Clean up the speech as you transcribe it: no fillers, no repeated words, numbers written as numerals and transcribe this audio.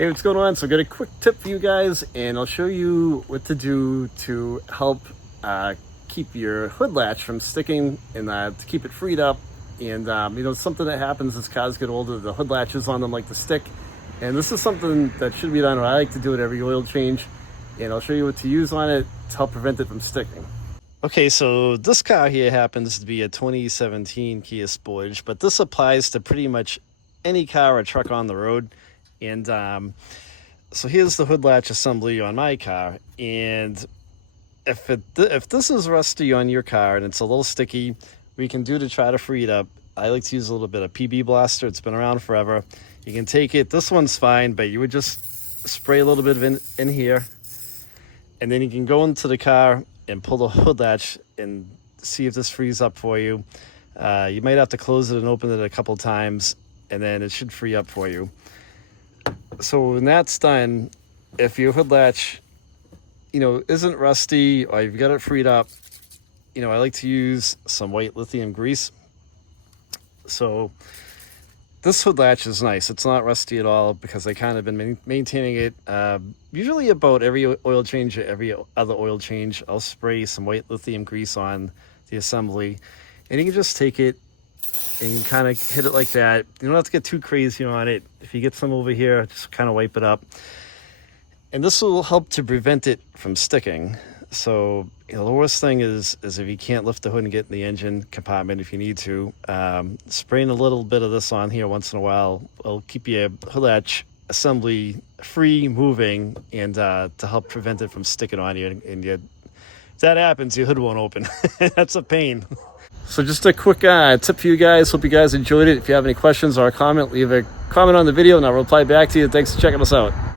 Hey, what's going on? So I got a quick tip for you guys, and I'll show you what to do to help keep your hood latch from sticking and to keep it freed up. And something that happens as cars get older, the hood latches on them like to stick. And this is something that should be done, or I like to do it every oil change. And I'll show you what to use on it to help prevent it from sticking. Okay, so this car here happens to be a 2017 Kia Sportage, but this applies to pretty much any car or truck on the road. And so here's the hood latch assembly on my car. And if this is rusty on your car and it's a little sticky, we can do to try to free it up. I like to use a little bit of PB Blaster. It's been around forever. You can take it. This one's fine, but you would just spray a little bit of in here. And then you can go into the car and pull the hood latch and see if this frees up for you. You might have to close it and open it a couple times, and then it should free up for you. So when that's done, if your hood latch, isn't rusty or you've got it freed up, I like to use some white lithium grease. So this hood latch is nice. It's not rusty at all because I kind of been maintaining it. Usually about every oil change or every other oil change, I'll spray some white lithium grease on the assembly. And you can just take it and kind of hit it like that. You don't have to get too crazy on it. If you get some over here, just kind of wipe it up. And this will help to prevent it from sticking. So, the worst thing is if you can't lift the hood and get in the engine compartment if you need to, spraying a little bit of this on here once in a while will keep your hood latch assembly free, moving, and to help prevent it from sticking on you. And if that happens, your hood won't open. That's a pain. So just a quick tip for you guys. Hope you guys enjoyed it. If you have any questions or a comment, leave a comment on the video and I'll reply back to you. Thanks for checking us out.